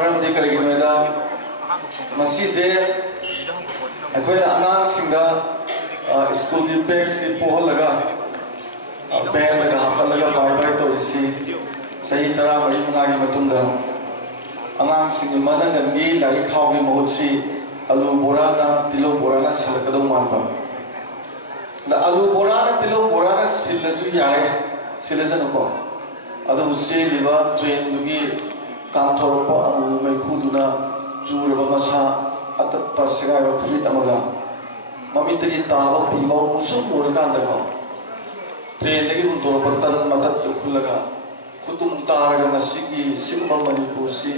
मरम दे करेगी नोएदा मसी से अखोई अनांग सिंगा स्कूल की बैग से पोहल लगा बैग लगा हाथ लगा बाय बाय तो इसी सही तरह बड़ी मंगा की मतुंगा अनांग सिंग मदन गंगी लारी खाव की मोची आलू बोराना तिलो बोराना सलकदो मानपा द आलू बोराना तिलो बोराना सिलजु यारे सिलजन को अदो उसे लिबा ट्रेन दुगी कांथोरपा अमु मैखुदुना चूरबा मसा अतत्पा सिगायबा फुरित अमगा ममितगी ताबा पीबा मुसुम मोरकांदको ट्रेन दगी उतोरपा तन मतत खुलगा खुतुम तारगा नसिगी सिंबा मणिपुर सि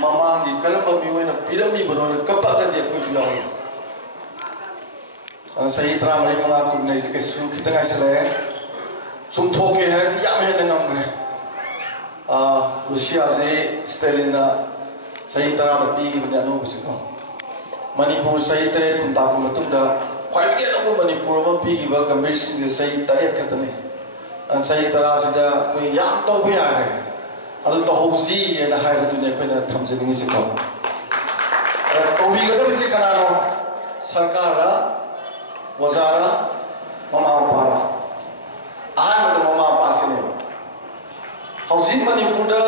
ममांगी करम मिवेना पिरमी बनोन कपगदि खुफिलाव सही तरह मरी मंगा कुनै से केसु खितंगाय सले सुम थोके है याम है नंगमरे रुसिया से स्टालिन ना सही तरह बपी बने अनु बसितो मणिपुर सही तरह कुंता को मतुंदा ख्वाइगे अनु मणिपुर में पी की गंभीर सिंह सही तरह खतने सही तरह से कोई याम तो भी आ रहे अदु तो होजी ये ना हाय दुनिया पे ना थमजनिंग से को तो भी गदम से कनानो सरकार वजारा ममा पारा आहार ममा पासिने हाउसिंग मणिपुर दा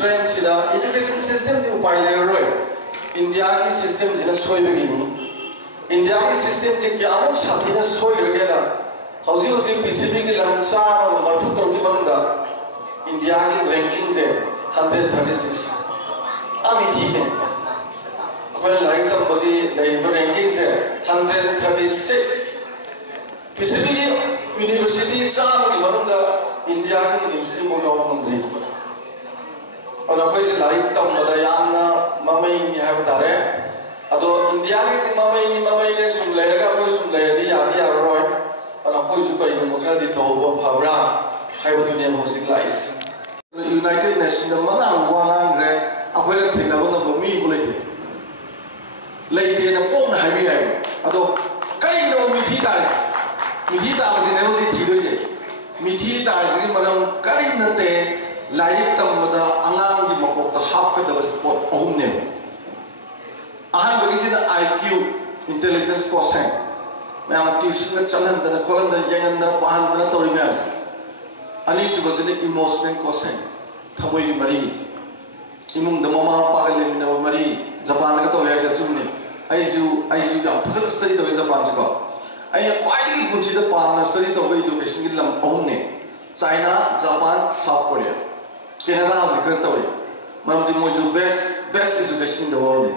ट्रेन सिदा एजुकेशन सिस्टम दी उपाय ले रोय इंडिया की सिस्टम जिना सोय बेगिनी इंडिया की सिस्टम से क्या हो साथी ने सोय रगेला हाउसिंग हाउसिंग पृथ्वी की लंचा और मरफू तो की बंदा इंडिया की रैंकिंग से 136 अभी ठीक है अपन लाइक तब बगी लाइक रैंकिंग से 136 पृथ्वी की यूनिवर्सिटी चार की बंदा इंडिया की यूनिवर्सिटी में गाँव मंत्री और अखोई से लाइक तब मदयाना ममई नि है बतारे अतो इंडिया की से ममई ने सुन लेगा कोई सुन ले दी याद यार रोय और अखोई जो करी मुकरा दी तो वो भावरा है वो दुनिया में होसिक लाइस यूनाइटेड नेशन मना वांग रे अखोई रे थेना बंग ममी बोले थे लेके ना कोन है भी है अतो कई नो मिठी ताज ने वो थी दो जे मिठी ताज की मरम कई नते लाइक तमदा अंगांग की मकोक ता हाफ का दबस स्पॉट ओम ने आहान बगी से IQ इंटेलिजेंस कोसेंट मैं हम ट्यूशन का चलन दन खोलन दन यंगन दन पान दन तोरी में आस अनिश बजने इमोशनल कोसेंट थमोई मरी इमुंग द ममा पागल लेन न मरी जापान का तो या जसुने आइजु का फुल स्टडी तो जापान से को आई क्वाइटली कुछ द पान स्टडी तो एजुकेशन की लम ओम ने China Japan south Korea Canada has a great story. One of the most best education in the world.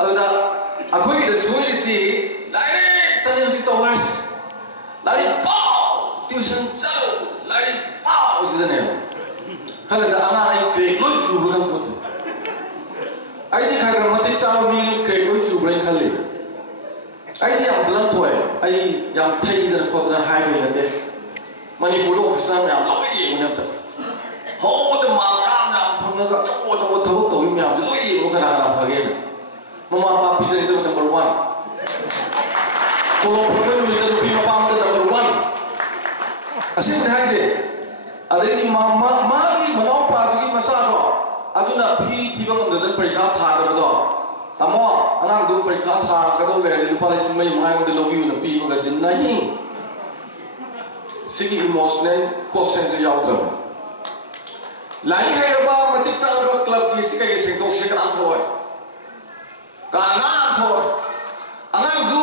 Although, according to the school, you see, like telling towards, like pow, tuition chalo, like pow is the name. Kalau the anak ay create lo chubu kan pun. Ay di kalau grammatik sama ni create lo chubu kan kali. Ay di yang belan tuai, ay yang Thai dan kau dan Hai ni nanti. Manipur officer ni yang lagi ye mana tu. हो तो मांगराम नाम थमने का चौको थबक तो ही मैं आपसे लोई वो करना ना भागे ना मम्मा पापा से तो नंबर 1 तो लोग प्रमेय में तो भी पापा में नंबर 1 असीम है जे अदे की मामा मागी मनाओ पादगी मसा तो अदुना भी थी बंग ददन परीक्षा था तो तमो अनांग दु परीक्षा था कदो ले लुपा लिसिंग में माय को लोगी न पी बगा जिन नहीं सिगी इमोशनल क्वेश्चन से याद रहो लाइन है रबा मतिक सालबा क्लब की सिका ये सेंटो से का थोय काना थोय अना दु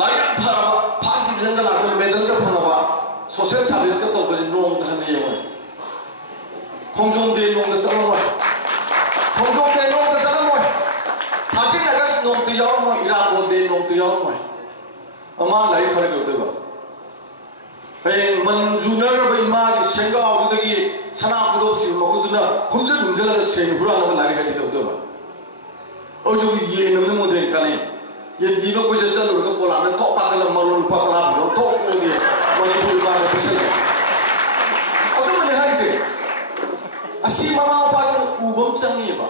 लाइन फरबा फर्स्ट डिवीजन का लागो मेडल का फनबा सोशल सर्विस का तो बजे नोम धने ये खोंजों दे नोम द चलमो खोंजों दे नोम द चलमो 30 अगस्त नोम द याव मो इराक दे नोम द याव मो अमा लाइन फरक होते बा हे मंजूनर बई मा की संगा उदगी सना पुरो सी मकुदुना हुंजल से बुरा न लागे गति तो दो ओ जो ये न मो दे काने ये दीबो को जल रो पोला न तो पागल मरुन पतरा रो तो को दे मणिपुर का पिछल असो ने हाई से असी मामा पास उबम संगी बा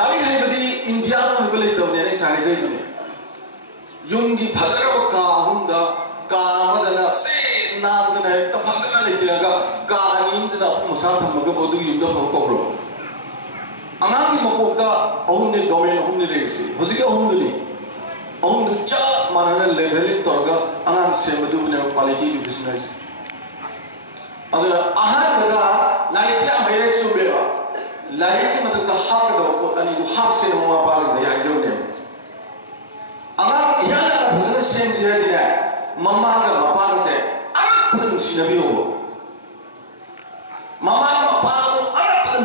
लागे है बदी इंडिया में बले तो ने साइ से ने युंगी फजर का हुंदा का मदना से नाम ने तो फजर लेते का का नींद ना मुसा थम को बोदु युद्ध को को अनांग makokta ahumni domain ahumni leisi hojiki ahumduni ahumdu cha manana leveling torga angan semadu ne quality du business aduna ahan baga laiti am hayre chubeba laiti matak da hak da ko ani du hak se mo ba ga ya jone angan yana business sem je dine mama ga mapa se anak pun sinabi ho mama ga mapa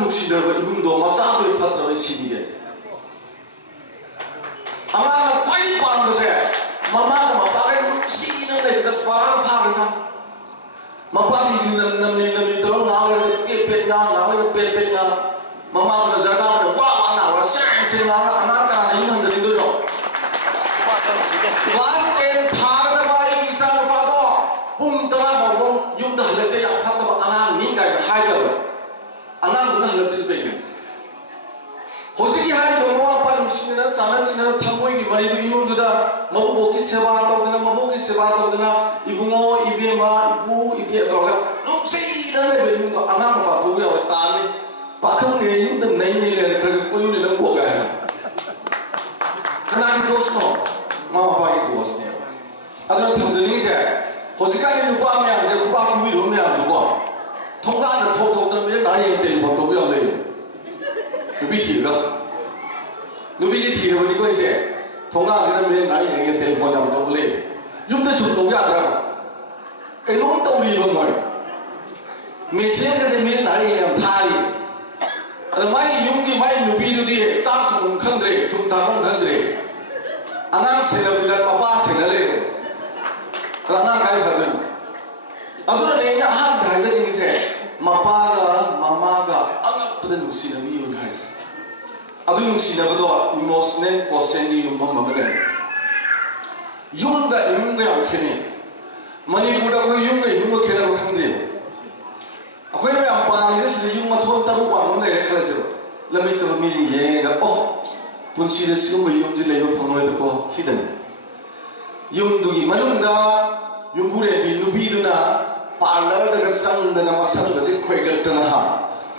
nuksinaga ibungdo masabu patra sidige amana kwai pambase mama ga mapaga nuksina le sa swara phagasa mapati namni to ngawe ke pet ngawe pet nga mama ga jaga na wa na wa sang sing nga anaka ni hang de do class 10 thagda bai isa pa do pum tara bom yum da le ya phatta ana ni ga haiga anang guna halati pegi hoji ki hai mama pa nushina chana china thamoi ki mari du imu duda mabu ki seba tawdana mabu ki seba tawdana ibungo ibema ibu ibe tawga nuksei na le be mu anang pa tu ya ta ni pakhang ne yum da nai le kar ko yu ne bo ga na kana ki dos no mama pa ki dos ne adana thamjani se hoji ka ni nu pa me ya se ku pa ku bi ro me ya su ko 통과는 통통들 나이 때 뭐 또 왜요? 누비지가 누비지 뒤로 보니까 이제 통과하는 나이 때 뭐냐 또 그래. 육도 좀 동야더라고. 그 너무 떠오르는 이런 거예요. 메시지에서 미는 나이에 파리. 아니 많이 용기 많이 누비들이 싹 뭉컨들이 둥다공 컨들이 아나 세너들 빠빠 세너래. 그러나 가이 가는 aduna ne han daisa ni se mapaga mamaga angapda nusina mi yun hais adu nusina bado emotional quotient ni yum mamane yunga yakene manipur da ko yunga khena ba khangde akoi me ampa ni se yum ma thon taru wa mon le khala se lami se mi ji ye ga oh punchi de sium yum ji le yo phangoi da ko sidan yum du gi manunda yum bure bi nubi duna parlor da sang da na masang da se khoi ga tana ha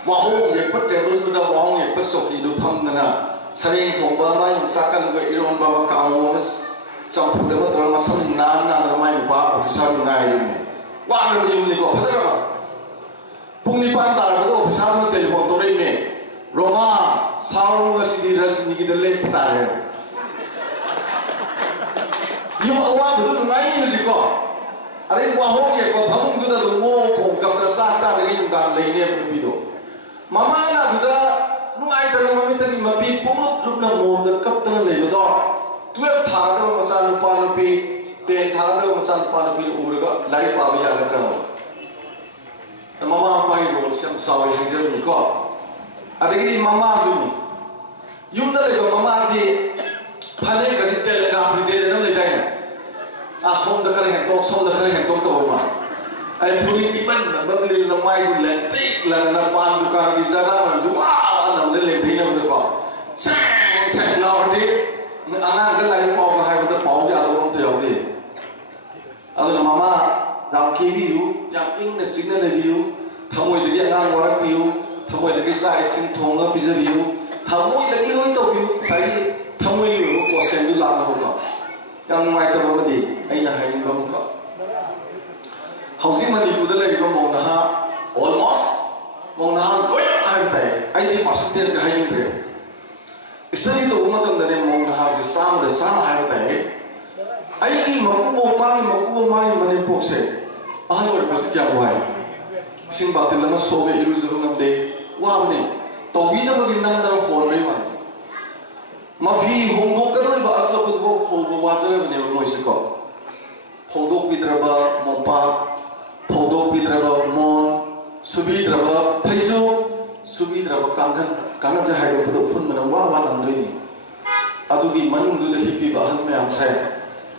wa hong ye pat table da wa hong ye pat sok yi du pham da na sare thong ba ma yum sa kan ga iron ba ba ka mo mas cham phu da ma tra ma sam na na ma yu ba officer na yi ni wa na yum ni ko phasa ba pung ni pan ta da officer no telephone to rei me roma sauru ga si di ras ni gi da le pata hai yum awa ba du ngai ni ko 아니 와 호기에 거 방문두다 뭐 공감다 싸싸들이 중단 레이네 비도 마마나 두다 누아이다는 마미다기 마비 뽕업 룹나 모드 갑다는 레이도 두에 타다 마산 파르피 테 타다 마산 파르피 우르가 라이 파비야 그러고 마마 파이 로셈 사위 하이저니까 아데기 마마 주니 윤달레고 마마시 파네까지 텔가 비제는 레다이나 아 손도 그래 행동 손도 그래 행동 또 봐. 아이 불이 이만 남들이 남아이 렌틱 라나 판 두칸 기자가 좋아 남들 렌틱이 거. 생 나오니 아나 그라이 파고 하이도 파고 야도 또 여기. 아도 마마 남 키비유 양 잉나 시그널 비유 타모이들이 안 와라 비유 타모이들이 사이신 통어 비저비유 타모이들이 로이도 비유 사이 타모이유 고센도 라는 거. yang nuaitaba madi aina hain bamuka housing manipur da laiba mongnaha almost mongnaha loi ai tai ai percentage ga hain re study to umadam da ne mongnaha se sam hai tai ai ki makubo mani manipur se ahal war pas kya huai sing batil lama sobe iruzu ngamde wa ne to bi da bagin nam da hol mai man 마피 홍보가를 봐서도 홍보 와서는 내가 뭐있을까? 포도 비드라바 모파 포도 비드라바 몬 수비드라바 파이수 수비드라바 강간자 하이로도 푼는 와와 남도이니 아두기 만웅두다 히피바 한매 암세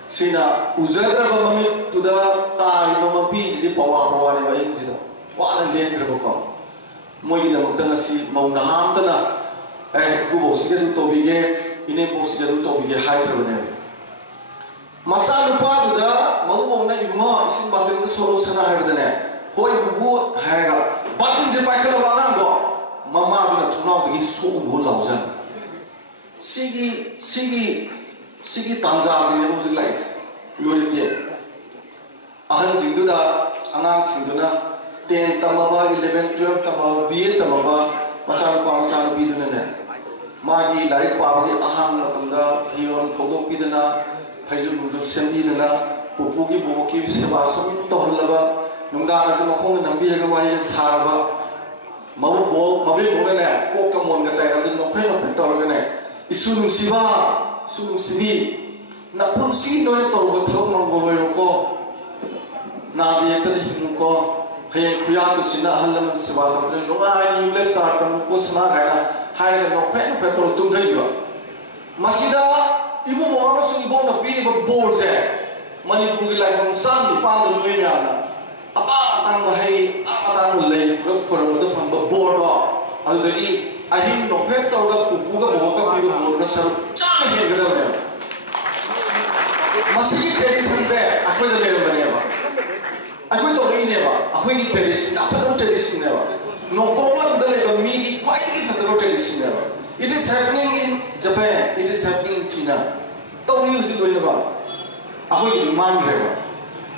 시나 우자드라바 마미 두다 따이 마피지디 파와니 바잉지다 와는 렌드라바 모이나 먹다나시 마우나 함다나 구보시게도 또비게 ini posisi itu bagi high level. Masa lupa juga mau na ibu isin batin itu solusi na hari ini. Hoi bubu hari ga. Batin je pakai kalau orang go ꯃꯃꯥꯗꯨꯅ ꯊꯣꯡꯅꯥꯎꯗꯒꯤ ꯁꯣꯛꯎꯕ ꯂꯥꯎꯖ ꯁꯤꯒꯤ ꯇꯥꯟꯖꯥꯁꯤꯅꯦꯕ ꯍꯧꯖꯤꯛ ꯂꯥꯛꯏꯁꯦ ꯂꯣꯏꯔꯗꯤ ꯑꯍꯟꯁꯤꯡꯗꯨꯗ ꯑꯉꯥꯡꯁꯤꯡꯗꯨꯅ 10 tamaba 11 12 tamaba BA tamaba machanapa machanupidunane magi larik pabagi aham matamda phiron phodokpidana phaijumdu sembidana pupugi boki seba sum tohallaba nungdana makhong nambiraga wari saraba mabu bogane kokamon gatai adun nophai nophai toragane isunung sibi na punsi noy torba thok mangboy ko na dieta hingo Hayang kuya tu sina halaman sebab tu nungai yulet saat temu kusna kaya hai no pen petrol tunggai juga masih dah ibu mau masuk ibu nak pilih berbol je Manipur lagi mungsan di pantai luar mana apa tang hai apa tang lain kurang muda pun berbol doa ada lagi ahim no petrol dah pupu dah bawa ke pilih berbol dah seru jangan hei kita ni masih tradisi je aku dah lewat mana apa aku itu orang ini apa? Aku ini tradisi, apa itu tradisi ni apa? Nopoklah dalam migi, kau ini apa itu tradisi ni apa? It is happening in Japan, it is happening in China. Tahu ni usi tu ni apa? Aku ini mang ni apa?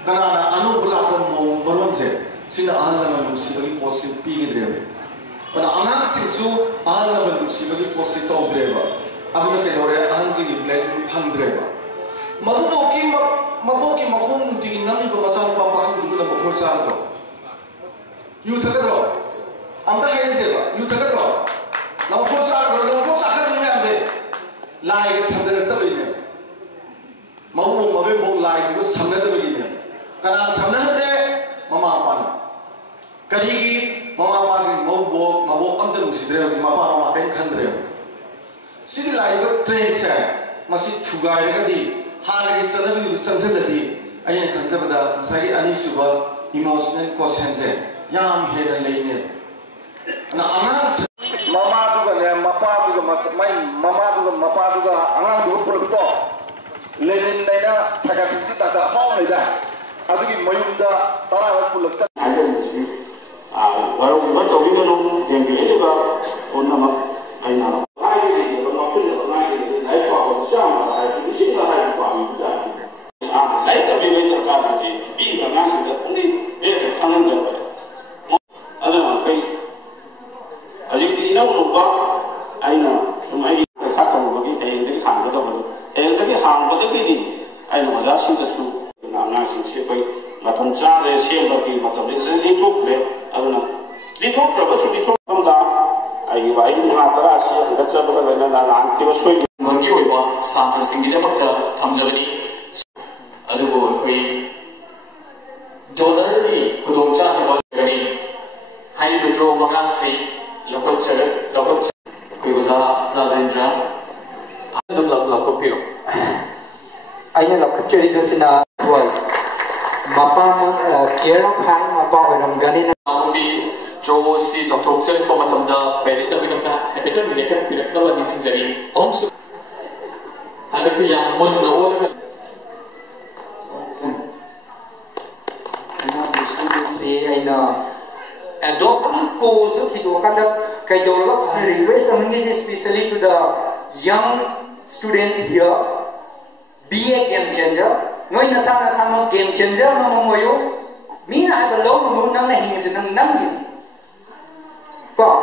Karena anu berlaku mau meronjek, sina ahal nama usi bagi posisi pergi ni apa? Karena anak sisu ahal nama usi bagi posisi tahu ni apa? Aku nak kata orang ahal sini blessing pang ni apa? Maboki makom tingin nami pemacaan papa aku dulu nama percaya tu. You tak ada, anda hai siapa? You tak ada. Nama percaya kan ni apa? Lai ke sambil tu begini. Mabu lai ke sambil tu begini. Karena sambil tu mama apa na? Kali mama apa sih mabu anda mesti deh sih mama kan khandre. Sini lai ke train saya masih tugai lagi. Hari ini itu sengsen tadi, ayah kerja pada saya ani suba emotional quotient je, yang heran lainnya. Nah anak mama tu kan, mapa tu kan, mama tu kan, mapa tu kan, anak tu perlu lain lainnya sakit fisik tak ada apa lagi dah. Aduh ini mayum dah, tahu aku leksan. Ada mesti, baru tahu ini kan, yang dia juga, orang nama, ayah. Especially to the young students here, be a game changer. No, in a sana game changer, no more. Me, I have a low moon, none God,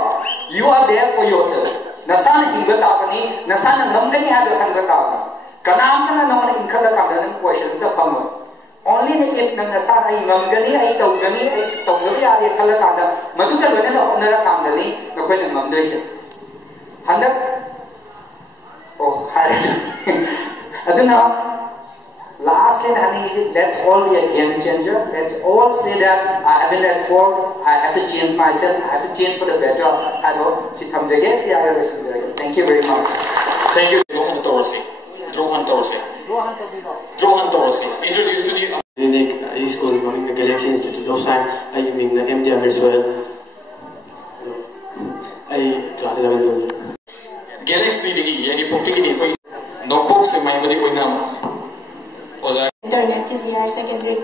you are there for yourself. Nasana Hingatapani, Nasana Namgani had a Hangatapani. Kanamana no in Kalakaman portion the Hummer. Only if Nasana Namgani, I told Gani, I told the Kalakanda, Maduka Venena Honora Kamdani, the Queen Mamdation. 100 oh I don't know lastly let's all be a game changer. Let's all say that I have been at fault, I have to change myself, I have to change for the better. Thank you very much. Thank you. Rohan Torsi introduced to the Unique School running the Galaxy Institute of Science. I mean the MD Amirswell. I class 11 Galaxy digi yani practically koi notebook se mai badi koi nam oza internet TZR secondary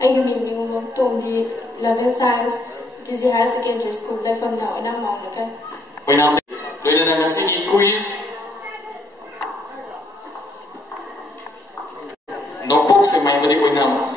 I mean new to me level science Dizzy Higher Secondary School level now in a moment, okay? Oinam loina na sigi quiz notebook se mai badi oinam